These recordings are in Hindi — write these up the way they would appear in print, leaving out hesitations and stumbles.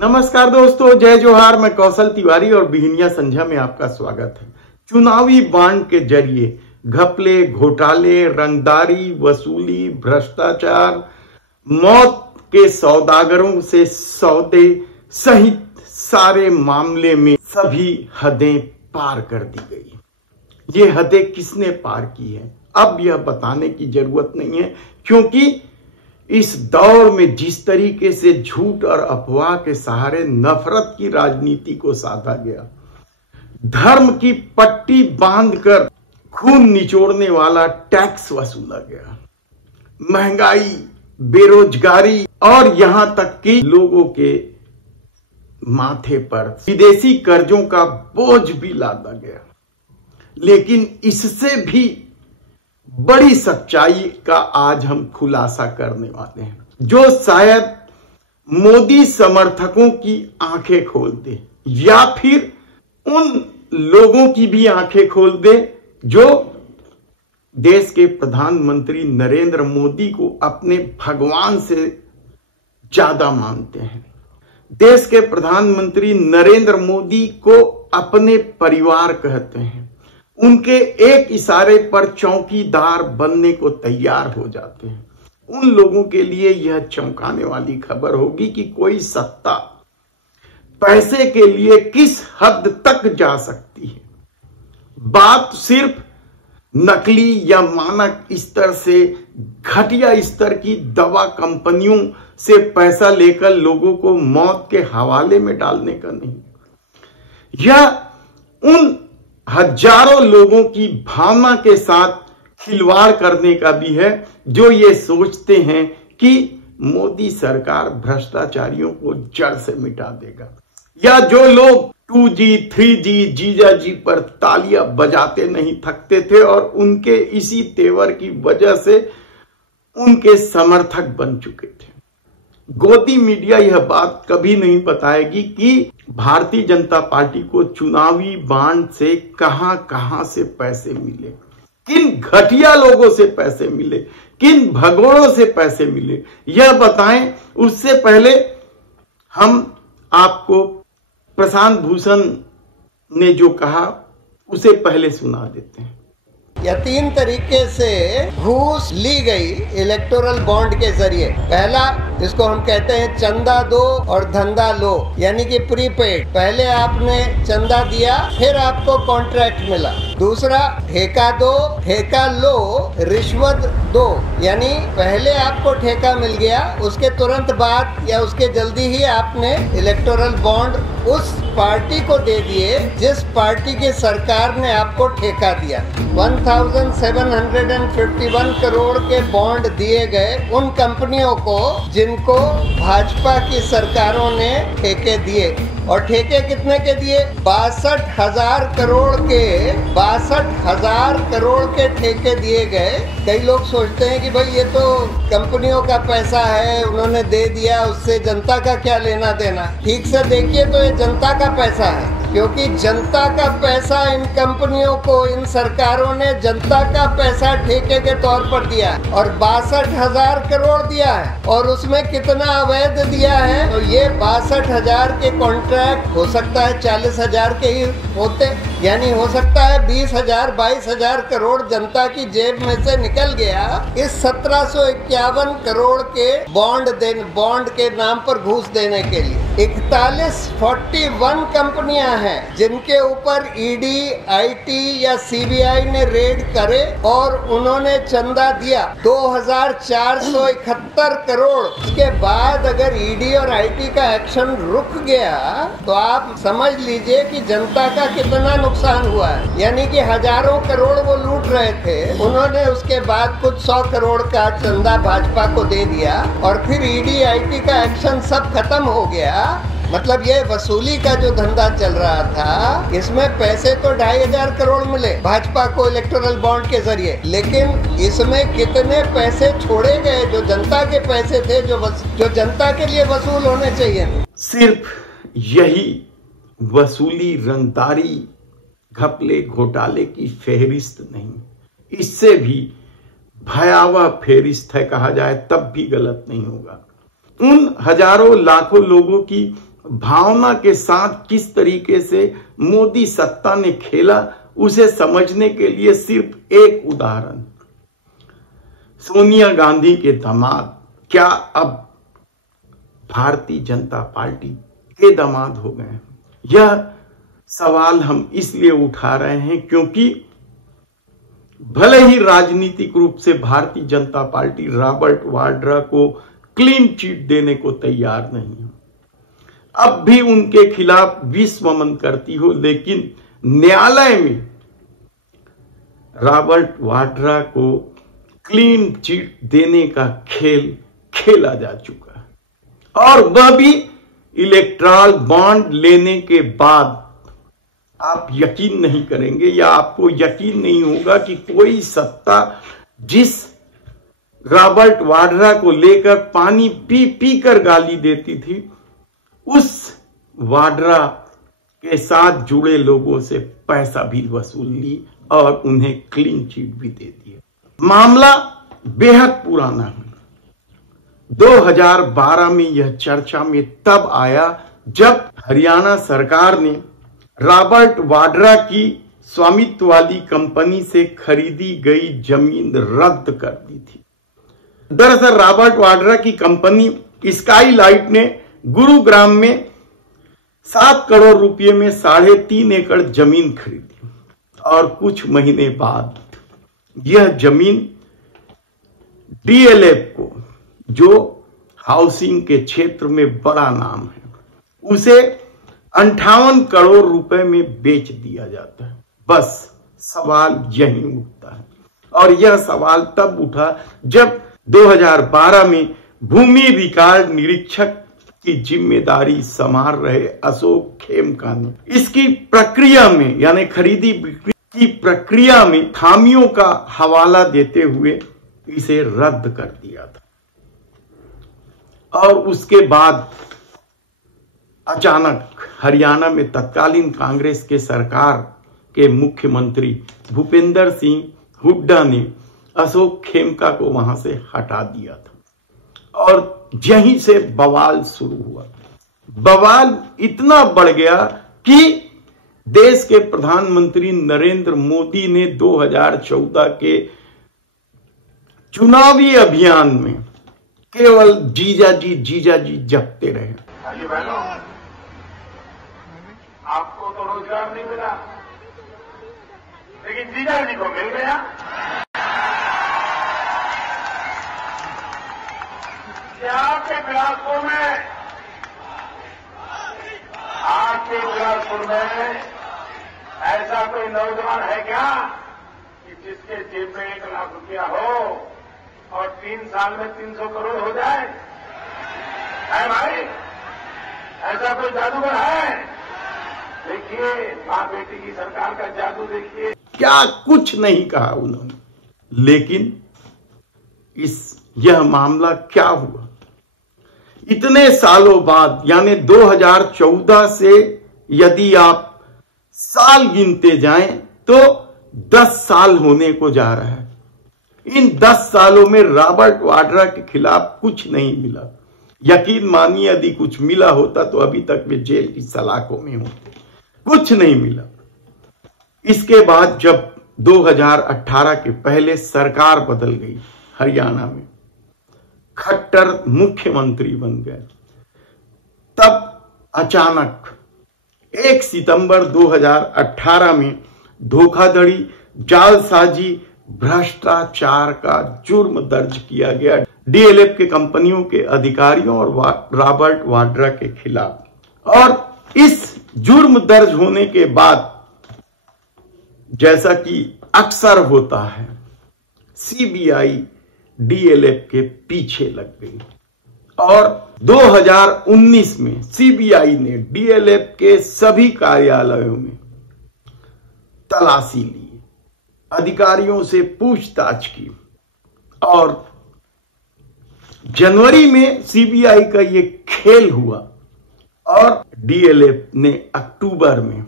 नमस्कार दोस्तों, जय जोहार। मैं कौशल तिवारी और बिहनिया संझा में आपका स्वागत है। चुनावी बांड के जरिए घपले, घोटाले, रंगदारी, वसूली, भ्रष्टाचार, मौत के सौदागरों से सौदे सहित सारे मामले में सभी हदें पार कर दी गई। ये हदें किसने पार की है अब यह बताने की जरूरत नहीं है, क्योंकि इस दौर में जिस तरीके से झूठ और अफवाह के सहारे नफरत की राजनीति को साधा गया, धर्म की पट्टी बांधकर खून निचोड़ने वाला टैक्स वसूला गया, महंगाई, बेरोजगारी और यहां तक कि लोगों के माथे पर विदेशी कर्जों का बोझ भी लादा गया। लेकिन इससे भी बड़ी सच्चाई का आज हम खुलासा करने वाले हैं, जो शायद मोदी समर्थकों की आंखें खोल दे या फिर उन लोगों की भी आंखें खोल दे जो देश के प्रधानमंत्री नरेंद्र मोदी को अपने भगवान से ज्यादा मानते हैं, देश के प्रधानमंत्री नरेंद्र मोदी को अपने परिवार कहते हैं, उनके एक इशारे पर चौकीदार बनने को तैयार हो जाते हैं। उन लोगों के लिए यह चौंकाने वाली खबर होगी कि कोई सत्ता पैसे के लिए किस हद तक जा सकती है। बात सिर्फ नकली या मानक स्तर से घटिया स्तर की दवा कंपनियों से पैसा लेकर लोगों को मौत के हवाले में डालने का नहीं, यह उन हजारों लोगों की भावना के साथ खिलवाड़ करने का भी है जो ये सोचते हैं कि मोदी सरकार भ्रष्टाचारियों को जड़ से मिटा देगा, या जो लोग 2G 3G जीजा जी पर तालियां बजाते नहीं थकते थे और उनके इसी तेवर की वजह से उनके समर्थक बन चुके थे। गोदी मीडिया यह बात कभी नहीं बताएगी कि भारतीय जनता पार्टी को चुनावी बांड से कहां से पैसे मिले, किन घटिया लोगों से पैसे मिले, किन भगोड़ों से पैसे मिले, यह बताएं। उससे पहले हम आपको प्रशांत भूषण ने जो कहा उसे पहले सुना देते हैं। या 3 तरीके से घूस ली गई इलेक्टोरल बॉन्ड के जरिए। पहला, इसको हम कहते हैं चंदा दो और धंधा लो, यानी कि प्रीपेड। पहले आपने चंदा दिया, फिर आपको कॉन्ट्रैक्ट मिला। दूसरा, ठेका दो, ठेका लो, रिश्वत दो, यानी पहले आपको ठेका मिल गया, उसके तुरंत बाद या उसके जल्दी ही आपने इलेक्टोरल बॉन्ड उस पार्टी को दे दिए जिस पार्टी की सरकार ने आपको ठेका दिया। 1751 करोड़ के बॉन्ड दिए गए उन कंपनियों को जिनको भाजपा की सरकारों ने ठेके दिए। और ठेके कितने के दिए? 62,000 करोड़ के ठेके दिए गए। कई लोग सोचते हैं कि भाई ये तो कंपनियों का पैसा है, उन्होंने दे दिया, उससे जनता का क्या लेना देना। ठीक से देखिए तो ये जनता का पैसा है, क्योंकि जनता का पैसा इन कंपनियों को इन सरकारों ने जनता का पैसा ठेके के तौर पर दिया और 62,000 करोड़ दिया है। और उसमें कितना अवैध दिया है? तो ये 62,000 के कॉन्ट्रैक्ट हो सकता है 40,000 के ही होते, यानी हो सकता है 20,000 22,000 करोड़ जनता की जेब में से निकल गया इस 1751 करोड़ के बॉन्ड के नाम पर घूस देने के लिए। 41 कंपनियां हैं जिनके ऊपर ईडी, आईटी या सीबीआई ने रेड करे और उन्होंने चंदा दिया 2,471 करोड़। उसके बाद अगर ईडी और आईटी का एक्शन रुक गया तो आप समझ लीजिए कि जनता का कितना नुकसान हुआ है। यानी कि हजारों करोड़ वो लूट रहे थे, उन्होंने उसके बाद कुछ 100 करोड़ का चंदा भाजपा को दे दिया और फिर ईडी, आईटी का एक्शन सब खत्म हो गया। मतलब ये वसूली का जो धंधा चल रहा था, इसमें पैसे तो 2,500 करोड़ मिले भाजपा को इलेक्टोरल बॉन्ड के जरिए, लेकिन इसमें कितने पैसे छोड़े गए जो जनता के पैसे थे, जो जनता के लिए वसूल होने चाहिए। सिर्फ यही वसूली, रंगदारी, घपले, घोटाले की फेहरिस्त नहीं, इससे भी भयावह फेहरिस्त है कहा जाए तब भी गलत नहीं होगा। उन हजारों लाखों लोगों की भावना के साथ किस तरीके से मोदी सत्ता ने खेला, उसे समझने के लिए सिर्फ एक उदाहरण, सोनिया गांधी के दामाद क्या अब भारतीय जनता पार्टी के दामाद हो गए? यह सवाल हम इसलिए उठा रहे हैं क्योंकि भले ही राजनीतिक रूप से भारतीय जनता पार्टी रॉबर्ट वाड्रा को क्लीन चिट देने को तैयार नहीं है, अब भी उनके खिलाफ विष वमन करती हो, लेकिन न्यायालय में रॉबर्ट वाड्रा को क्लीन चिट देने का खेल खेला जा चुका है और वह भी इलेक्ट्रल बॉन्ड लेने के बाद। आप यकीन नहीं करेंगे या आपको यकीन नहीं होगा कि कोई सत्ता जिस रॉबर्ट वाड्रा को लेकर पानी पी पी कर गाली देती थी, उस वाड्रा के साथ जुड़े लोगों से पैसा भी वसूल ली और उन्हें क्लीन चिट भी दे दी। मामला बेहद पुराना है। 2012 में यह चर्चा में तब आया जब हरियाणा सरकार ने रॉबर्ट वाड्रा की स्वामित्व वाली कंपनी से खरीदी गई जमीन रद्द कर दी थी। दरअसल रॉबर्ट वाड्रा की कंपनी स्काईलाइट ने गुरुग्राम में 7 करोड़ रुपए में 3.5 एकड़ जमीन खरीदी और कुछ महीने बाद यह जमीन डीएलएफ को, जो हाउसिंग के क्षेत्र में बड़ा नाम है, उसे 58 करोड़ रुपए में बेच दिया जाता है। बस सवाल यही उठता है और यह सवाल तब उठा जब 2012 में भूमि रिकॉर्ड निरीक्षक की जिम्मेदारी संभाल रहे अशोक खेमका ने इसकी प्रक्रिया में, यानी खरीदी बिक्री की प्रक्रिया में खामियों का हवाला देते हुए इसे रद्द कर दिया था। और उसके बाद अचानक हरियाणा में तत्कालीन कांग्रेस के सरकार के मुख्यमंत्री भूपेंद्र सिंह हुड्डा ने अशोक खेमका को वहां से हटा दिया था और यहीं से बवाल शुरू हुआ। बवाल इतना बढ़ गया कि देश के प्रधानमंत्री नरेंद्र मोदी ने 2014 के चुनावी अभियान में केवल जीजा जी जपते रहे। आपको तो रोजगार नहीं मिला, लेकिन जीजा जी को मिल गया। आपके बिलासपुर में ऐसा कोई नौजवान है क्या कि जिसके जेब में 1 लाख रुपया हो और 3 साल में 300 करोड़ हो जाए? है भाई? ऐसा कोई जादूगर है? देखिए, बाप बेटी की सरकार का जादू देखिए। क्या कुछ नहीं कहा उन्होंने, लेकिन यह मामला क्या हुआ? इतने सालों बाद, यानी 2014 से यदि आप साल गिनते जाएं तो 10 साल होने को जा रहा है। इन 10 सालों में रॉबर्ट वाड्रा के खिलाफ कुछ नहीं मिला। यकीन मानिए, यदि कुछ मिला होता तो अभी तक वे जेल की सलाखों में होते। कुछ नहीं मिला। इसके बाद जब 2018 के पहले सरकार बदल गई हरियाणा में, खट्टर मुख्यमंत्री बन गए, तब अचानक 1 सितंबर 2018 में धोखाधड़ी, जालसाजी, भ्रष्टाचार का जुर्म दर्ज किया गया डीएलएफ के कंपनियों के अधिकारियों और रॉबर्ट वाड्रा के खिलाफ। और इस जुर्म दर्ज होने के बाद, जैसा कि अक्सर होता है, सीबीआई डीएलएफ के पीछे लग गई और 2019 में सीबीआई ने डीएलएफ के सभी कार्यालयों में तलाशी ली, अधिकारियों से पूछताछ की और जनवरी में सीबीआई का ये खेल हुआ और डीएलएफ ने अक्टूबर में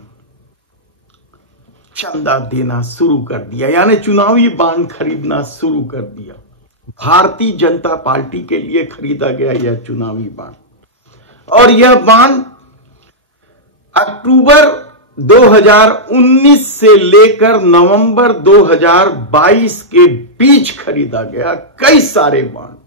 चंदा देना शुरू कर दिया, यानी चुनावी बांड खरीदना शुरू कर दिया। भारतीय जनता पार्टी के लिए खरीदा गया यह चुनावी बांड, और यह बांड अक्टूबर 2019 से लेकर नवंबर 2022 के बीच खरीदा गया कई सारे बॉन्ड।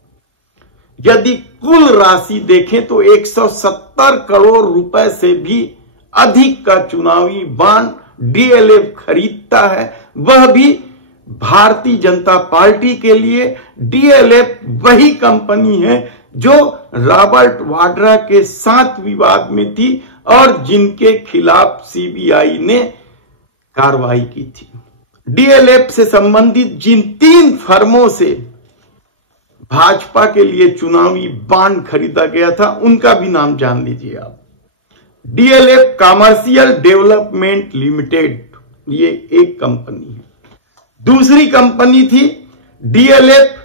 यदि कुल राशि देखें तो 170 करोड़ रुपए से भी अधिक का चुनावी बॉन्ड डीएलएफ खरीदता है, वह भी भारतीय जनता पार्टी के लिए। डीएलएफ वही कंपनी है जो रॉबर्ट वाड्रा के साथ विवाद में थी और जिनके खिलाफ सीबीआई ने कार्रवाई की थी। डीएलएफ से संबंधित जिन 3 फर्मों से भाजपा के लिए चुनावी बॉन्ड खरीदा गया था उनका भी नाम जान लीजिए आप। डीएलएफ कमर्शियल डेवलपमेंट लिमिटेड, ये एक कंपनी है। दूसरी कंपनी थी DLF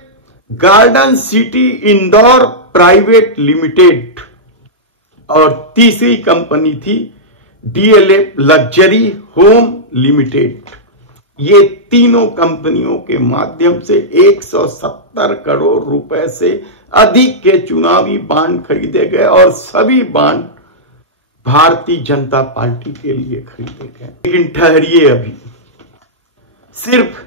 garden city Indore private limited और तीसरी कंपनी थी डीएलएफ लग्जरी होम लिमिटेड। ये तीनों कंपनियों के माध्यम से 170 करोड़ रुपए से अधिक के चुनावी बॉन्ड खरीदे गए और सभी बॉन्ड भारतीय जनता पार्टी के लिए खरीदे गए। लेकिन ठहरिए, अभी सिर्फ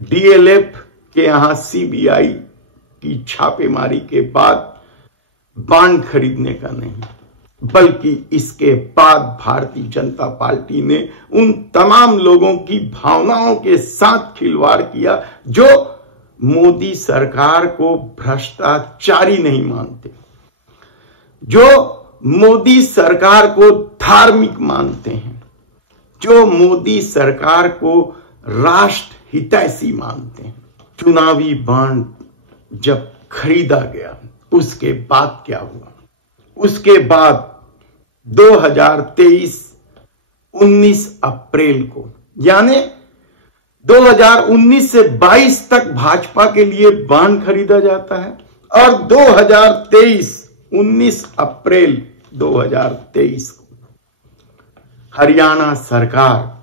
डीएलएफ के यहां सीबीआई की छापेमारी के बाद बॉन्ड खरीदने का नहीं, बल्कि इसके बाद भारतीय जनता पार्टी ने उन तमाम लोगों की भावनाओं के साथ खिलवाड़ किया जो मोदी सरकार को भ्रष्टाचारी नहीं मानते, जो मोदी सरकार को धार्मिक मानते हैं, जो मोदी सरकार को राष्ट्र हितैषी मानते हैं। चुनावी बॉन्ड जब खरीदा गया उसके बाद क्या हुआ? उसके बाद 2023 19 अप्रैल को, यानी 2019 से 22 तक भाजपा के लिए बॉन्ड खरीदा जाता है और 2023 19 अप्रैल 2023 को हरियाणा सरकार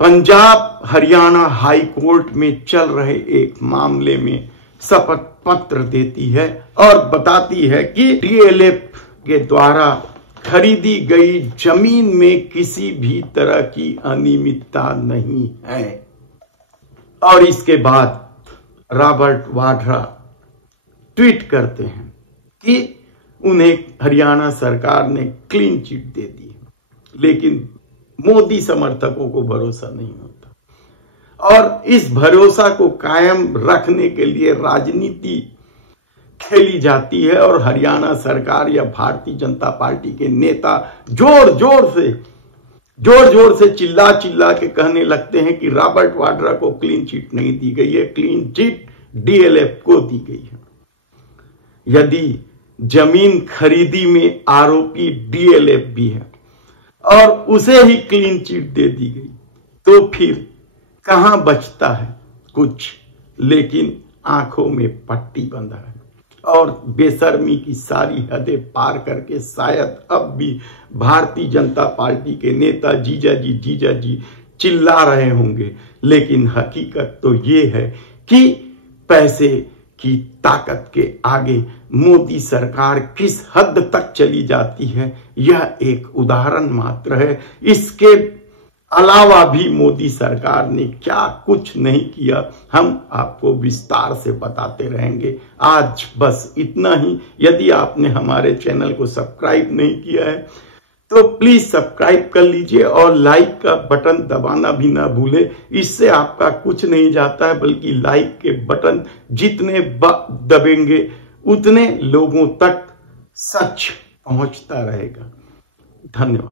पंजाब हरियाणा हाई कोर्ट में चल रहे एक मामले में शपथ पत्र देती है और बताती है कि डीएलएफ के द्वारा खरीदी गई जमीन में किसी भी तरह की अनियमितता नहीं है। और इसके बाद रॉबर्ट वाड्रा ट्वीट करते हैं कि उन्हें हरियाणा सरकार ने क्लीन चिट दे दी, लेकिन मोदी समर्थकों को भरोसा नहीं होता और इस भरोसा को कायम रखने के लिए राजनीति खेली जाती है और हरियाणा सरकार या भारतीय जनता पार्टी के नेता जोर जोर से चिल्ला के कहने लगते हैं कि रॉबर्ट वाड्रा को क्लीन चिट नहीं दी गई है, क्लीन चिट डीएलएफ को दी गई है। यदि जमीन खरीदी में आरोपी डीएलएफ भी है और उसे ही क्लीन चिट दे दी गई तो फिर कहां बचता है कुछ, लेकिन आंखों में पट्टी बंधा है और बेशर्मी की सारी हदें पार करके शायद अब भी भारतीय जनता पार्टी के नेता जीजा जी चिल्ला रहे होंगे, लेकिन हकीकत तो ये है कि पैसे की ताकत के आगे मोदी सरकार किस हद तक चली जाती है यह एक उदाहरण मात्र है। इसके अलावा भी मोदी सरकार ने क्या कुछ नहीं किया हम आपको विस्तार से बताते रहेंगे। आज बस इतना ही। यदि आपने हमारे चैनल को सब्सक्राइब नहीं किया है तो प्लीज सब्सक्राइब कर लीजिए और लाइक का बटन दबाना भी ना भूले। इससे आपका कुछ नहीं जाता है, बल्कि लाइक के बटन जितने दबेंगे उतने लोगों तक सच पहुंचता रहेगा। धन्यवाद।